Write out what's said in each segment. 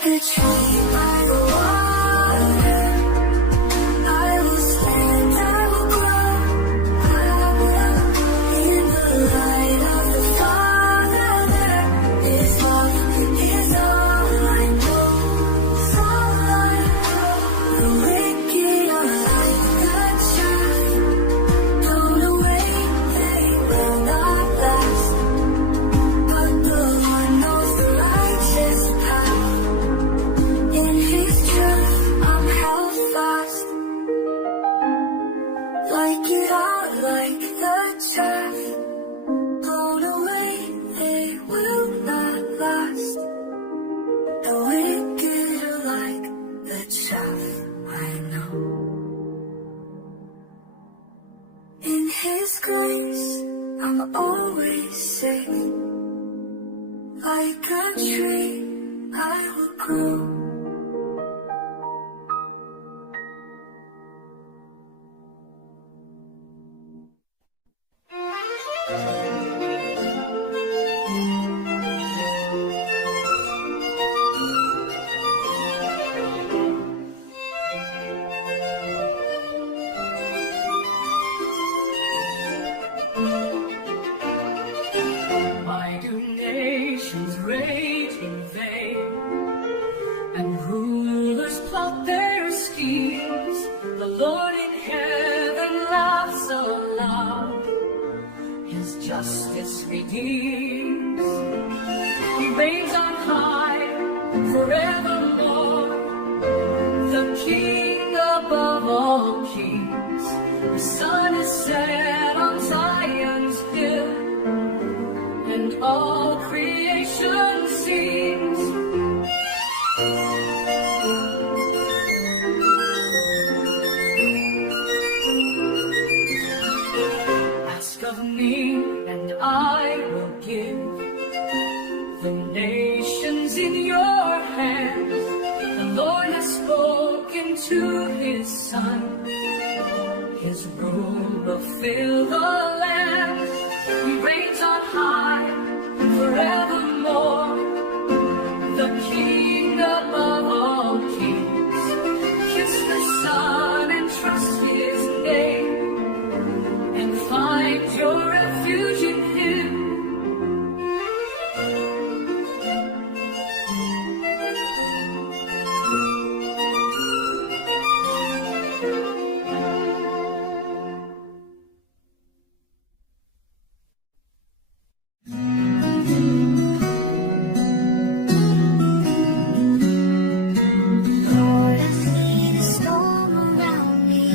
Like a tree by the water, I will stand, I will grow. In the light of the Father, there is love, is all I know, is all I know. The wicked are like the chaff, blown away, they will not last. But the Lord knows the righteous path. In His truth, I'm held fast. Like it out, like the chaff, blown away, they will not last. The wicked are like the chaff, I know. In His grace, I'm always safe. Like a tree, I will grow. Why do nations rage in vain, and rulers plot their schemes? The Lord in heaven laughs aloud, His justice redeems. He reigns on high forevermore, the King above all kings. The sun is set on Zion's hill, and all creation sings. Ask of me, and I will give the nations in your hands. The Lord has spoken to His Son, His rule will fill the land. He reigns on high forevermore, the King above all kings. Kiss the Son and trust His name, and find your refuge in Him. Lord, I see the storm around me.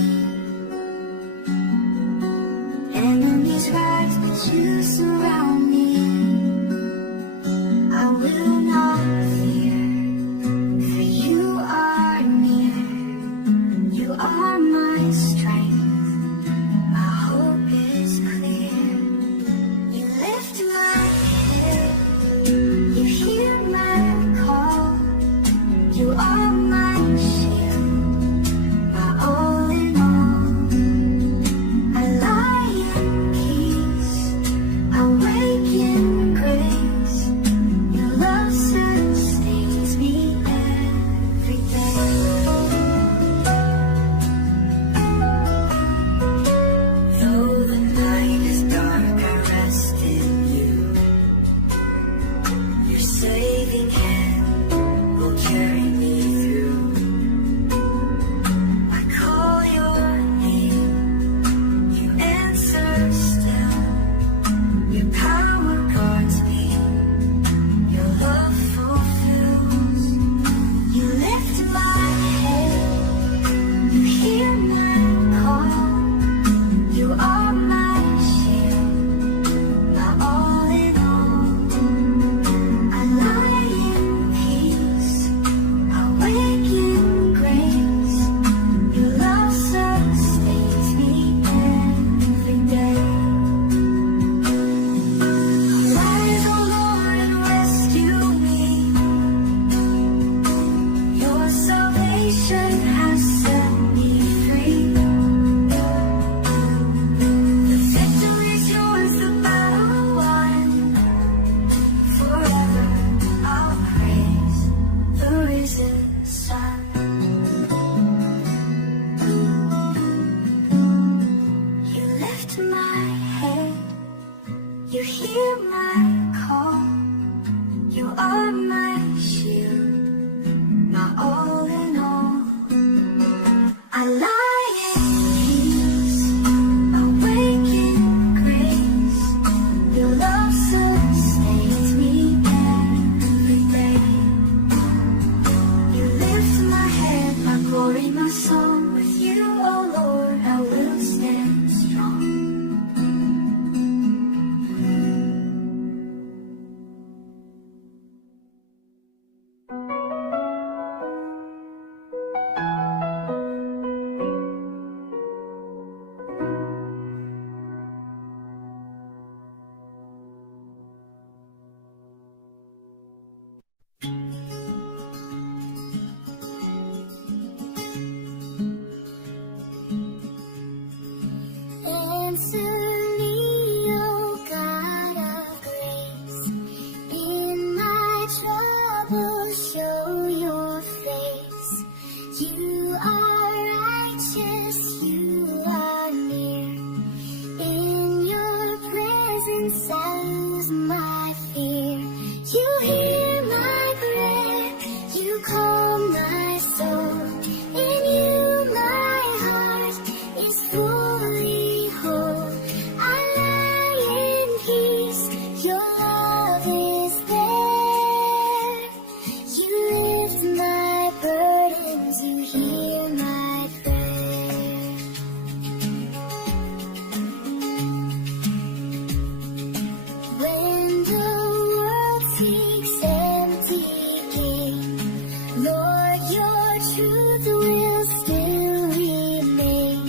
Enemies rise, but you surround me. I will not fear, for you are near. You are my strength, my hope is clear. You lift my head, you hear my call. You are my shield, my all in all. I lie in peace, I wake in grace. Your love sustains me every day. Though the night is dark, I rest in you. Your saving hand will carry me through. I call your name, you answer still. Your power guards me, your love fulfills. You lift my head, you hear my call. You are my shield, my all in all. I lie in peace, near. You hear my prayer, you calm my soul. In you my heart is fully whole. I lie in peace, your love is there. You lift my burdens, you hear my prayer. When the world seeks empty gain, Lord, your truth will still remain.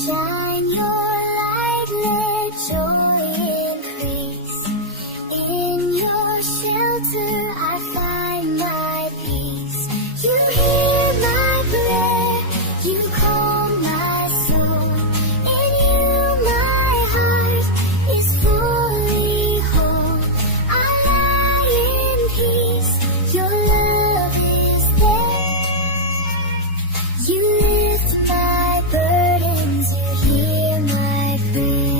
Shine your light, let joy increase. In your shelter I find my peace. You hear my prayer, you calm my soul. In you my heart is fully whole. I lie in peace, your love is there. You lift my burdens, you hear my prayer.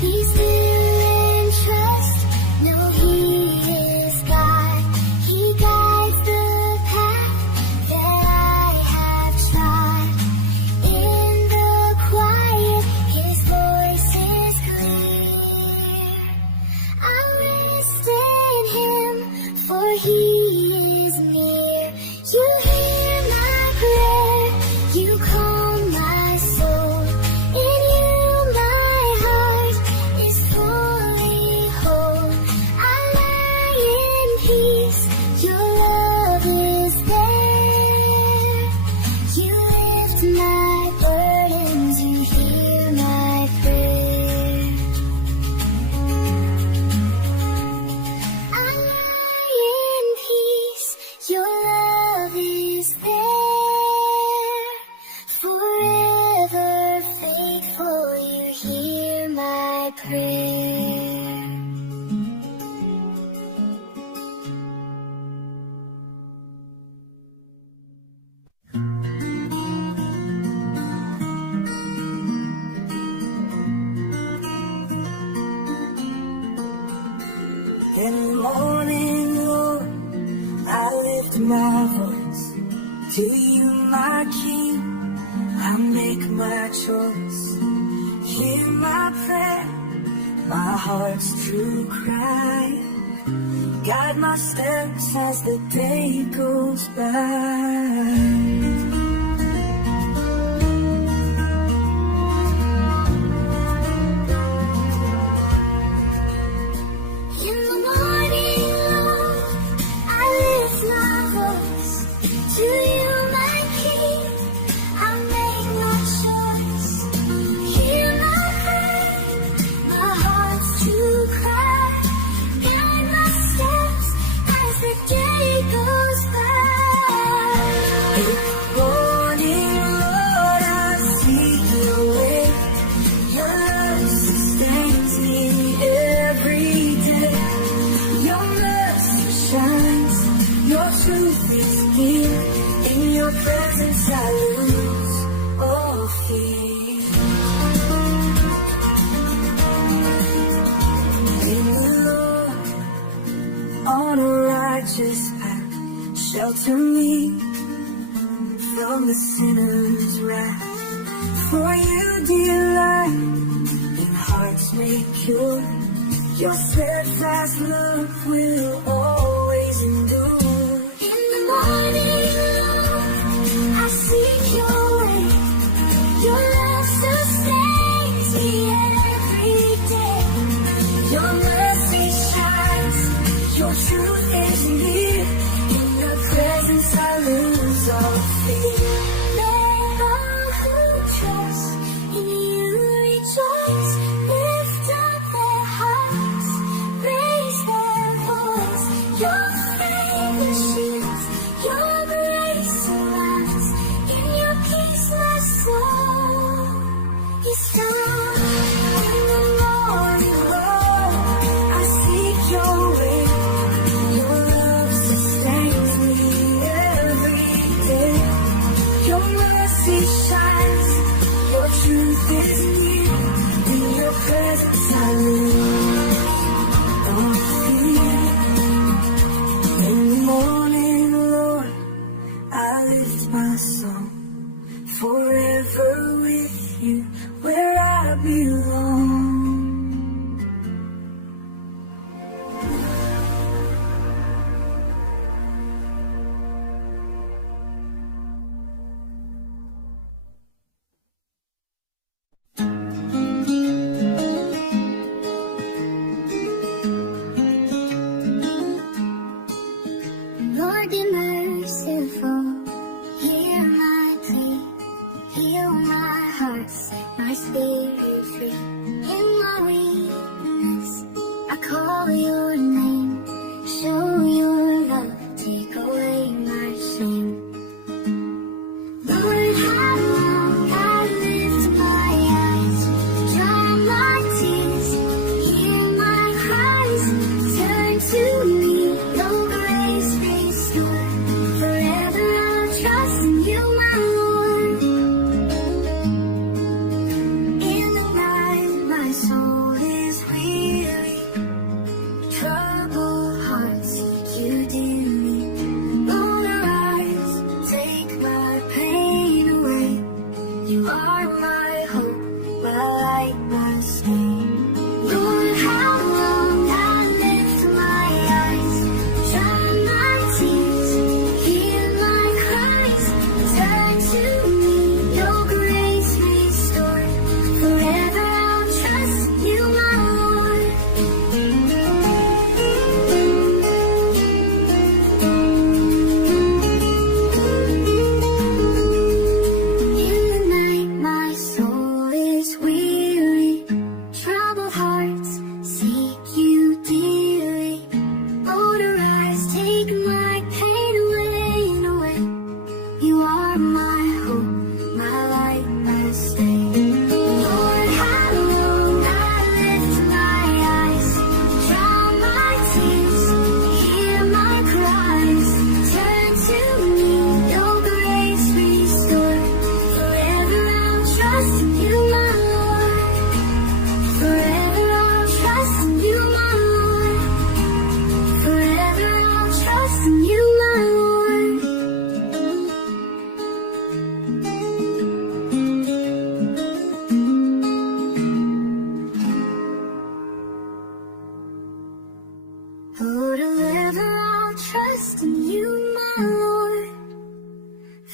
Be still and trust, know He is God. He guides the path that I have trod. In the quiet, His voice is clear. I rest in Him, for He is near. You hear my prayer, you calm my soul. In you my heart is fully whole. I lie in peace, your love is there. You lift my burdens, you hear my prayer. I lie in peace, your love is there. Forever faithful, you hear my prayer. In the morning, Lord, I lift my voice to you, my King. I make my choice. Hear my prayer, my heart's true cry. Guide my steps as the day goes by. In the morning, Lord, I lift my voice to you, my King. I make my choice. Hear my prayer, my heart's true cry. Guide my steps as the day goes by. In the morning, Lord, I seek your way. Your love sustains me every day. Your mercy shines, your truth is near. In your presence I lose all fear. In the Lord, on a righteous path, shelter me from the sinner's wrath. For you delight in hearts made pure. Your steadfast love will always endure. In the morning, Lord, I seek your way. Your love sustains me every day. Your mercy shines, your truth is near. In your presence I lose all fear. Let all who trust in you rejoice. Lift up their hearts, raise their voice. Your favor shields, your grace surrounds. In your peace my soul is found. In the morning, Lord, I seek your way. Your Forever I'll trust in you, my Lord.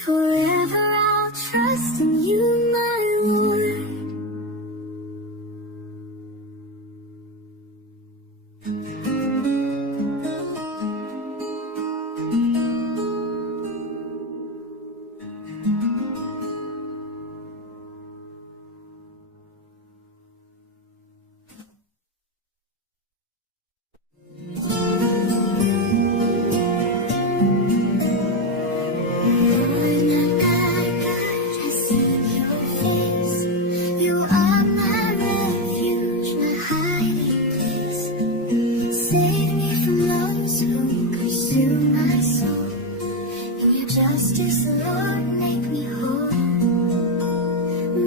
Forever I'll trust in you, my Lord. Justice, Lord, make me whole.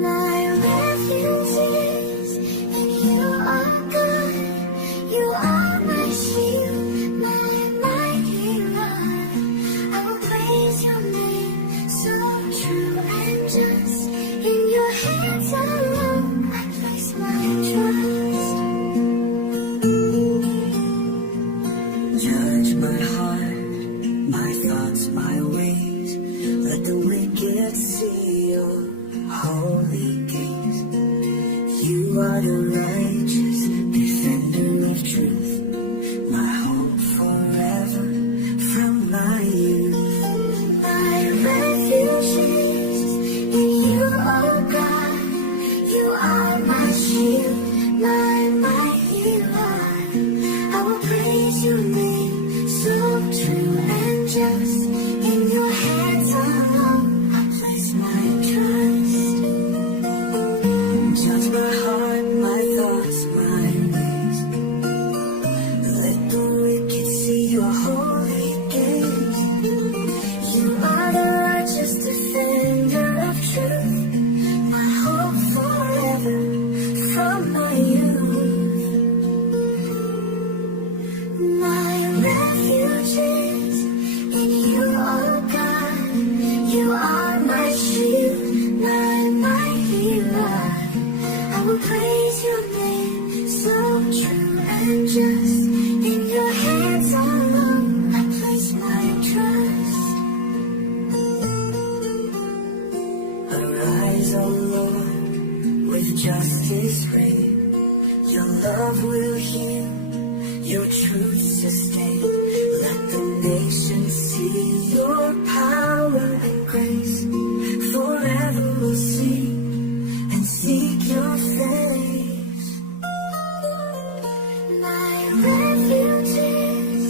My refuge is in you, are God. You are my shield, my mighty rod. I will praise your name, so true and just. In your hands alone, I place my trust. Judge my heart, my thoughts, my ways. Let the wicked see your holy gaze. You are the righteous defender of truth, my hope forever from my youth. My refuge is in you, oh God. You are my shield, my mighty rod. I will praise your name, so true and just. In your hands alone, I place my trust. Judge my heart, my thoughts, my ways. Let the wicked see your holy gaze. You are the righteous defender of truth, my hope forever from my youth. My refuge is in you, oh God. You are my shield, my mighty rod. I will praise your name, so true and just. In your hands alone, I place my trust. Arise, O Lord, with justice reign. Your love will heal, your truth sustain. Let the nations see your power and grace. Forever we'll sing and seek your face. My refuge is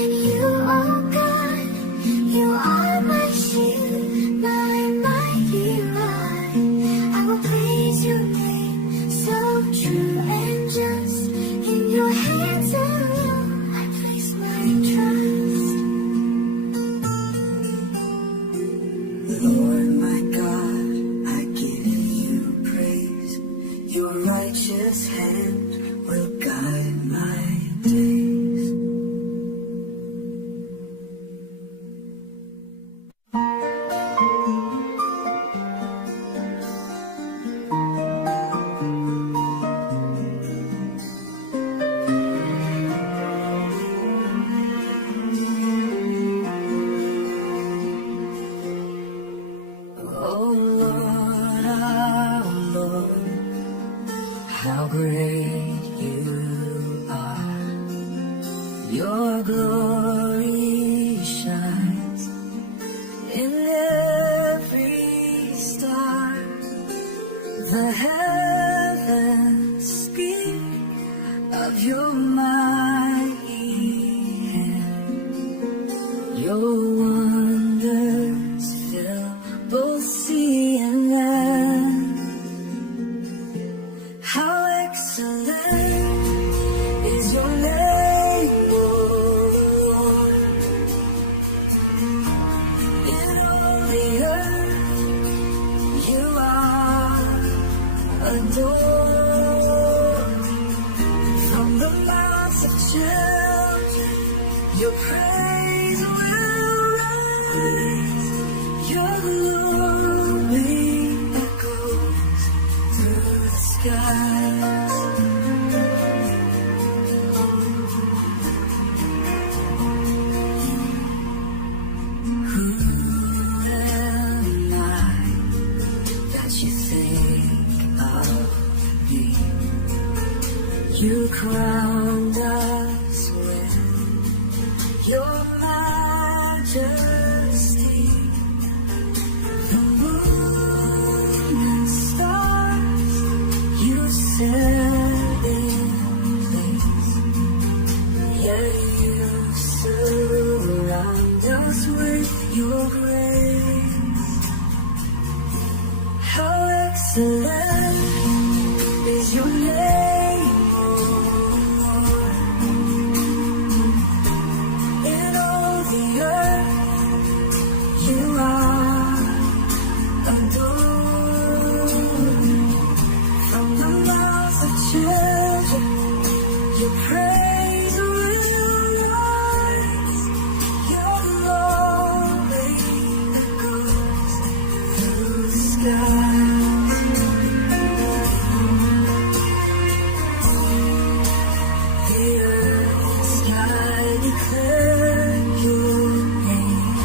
in you, oh God. You are my shield, my mighty rod. I will praise your name, so true and just. In your hands alone, I place my trust. Lord my God, I give you praise. Your righteous hand will guide my days. Oh Lord, how great you are. Your glory shines in every star. The heavens speak of your mighty hand. Your wonders fill both sea and land. How excellent is your name, O Lord. In all the earth you are adored. From the mouths of children your praise will rise. Your glory echoes through the skies. Your praise will rise. Your glory echoes through the sky. The earth and sky declare your name.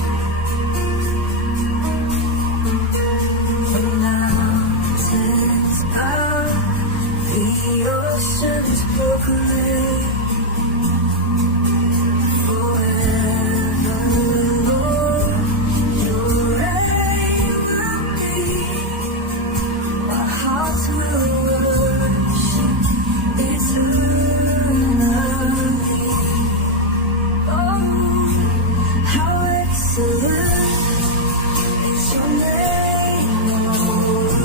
The mountains bow, the oceans proclaim. Forever, Lord, your reign will be. Our hearts will worship eternally. Oh, how excellent is your name, Lord.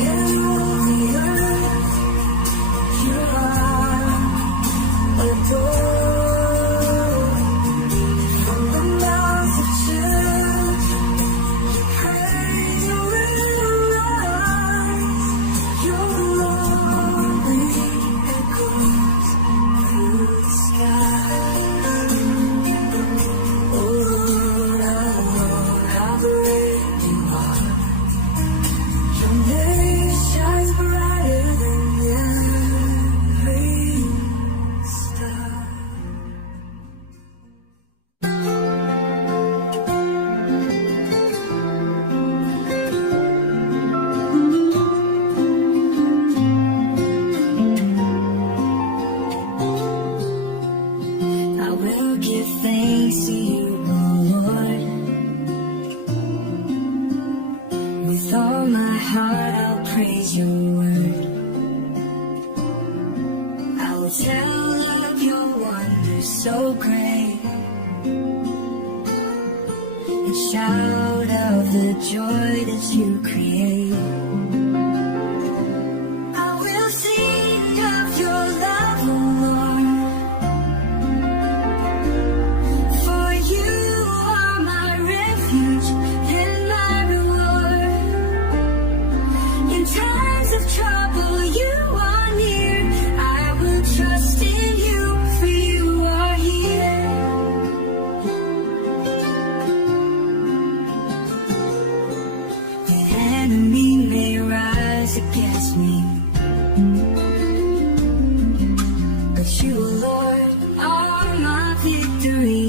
In all the earth, you are adored. From the mouths of children, praise will rise. Your glory echoes through the skies. Oh Lord, how great you are. Your name shines brighter than every star. I will give thanks to you, O Lord. With all my heart, I'll praise your word. I will tell of your wonders so great and shout of the joy that you create. I will sing of your love, O Lord. For you are my refuge and my reward. In times of trouble, you are near. I will trust in you, for you are here. The enemy may rise against me, but you, Lord, are my victory.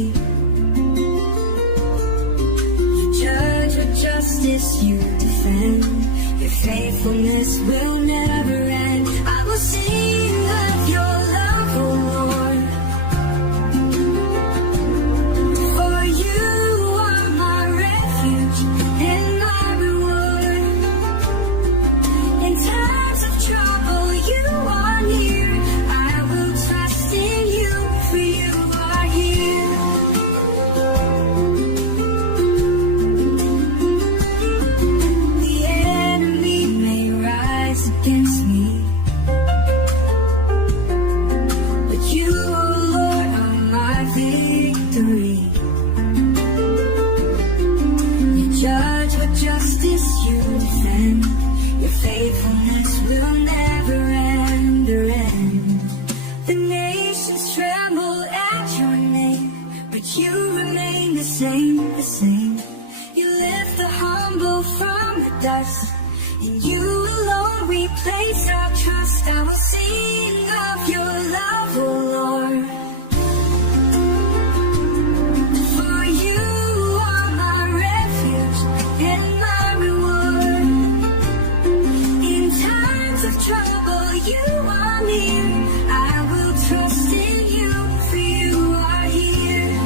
You judge with justice, you defend. Your faithfulness will never end. I will sing of your love, O Lord. For you are my refuge and my reward. In times of trouble, you are near. I will trust in you, for you are here. The enemy may rise against me, but you, O Lord, are my victory. You judge with justice, you defend. Your faithfulness will never end or end. The nations tremble at your name, but you remain the same, the same. You lift the humble from the dust. In you alone we place our trust. I will sing of your love, O Lord. For you are my refuge and my reward. In times of trouble, you are near. I will trust in you, for you are here.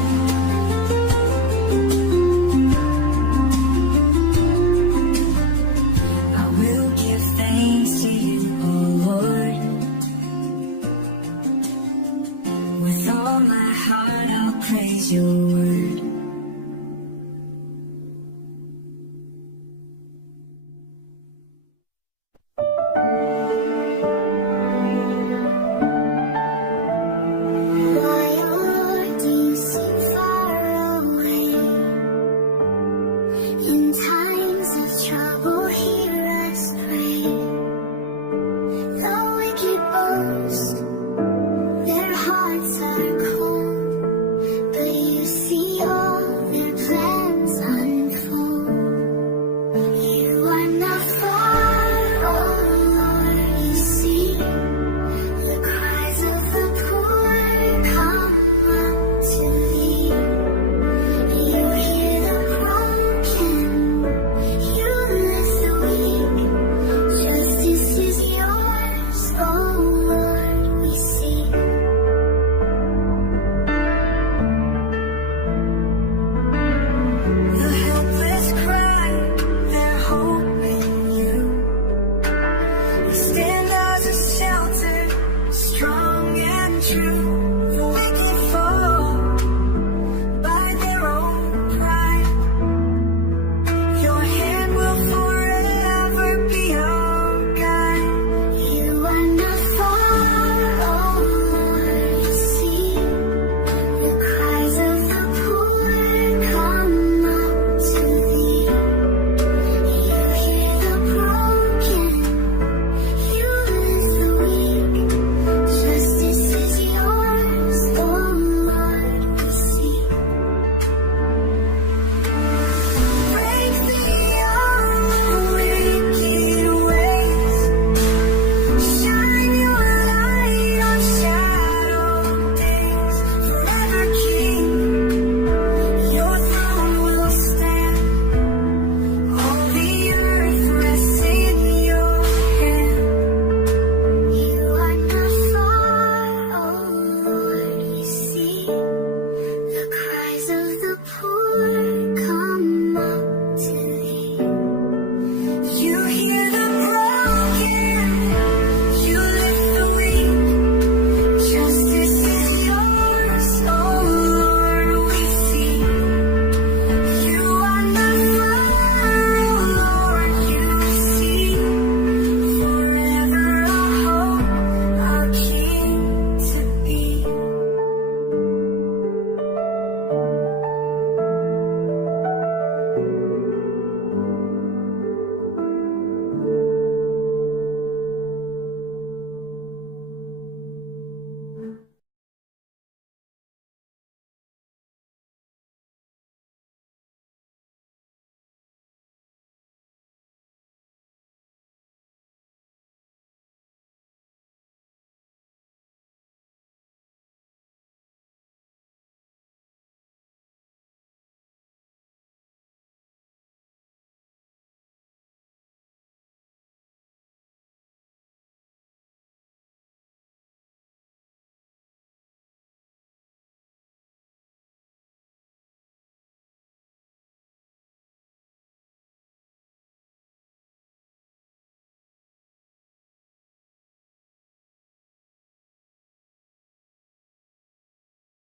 I will give thanks to you, O Lord. With all my heart, I'll praise your word. Why, Lord, do you seem far away? In times of trouble, hear us pray. Though lost.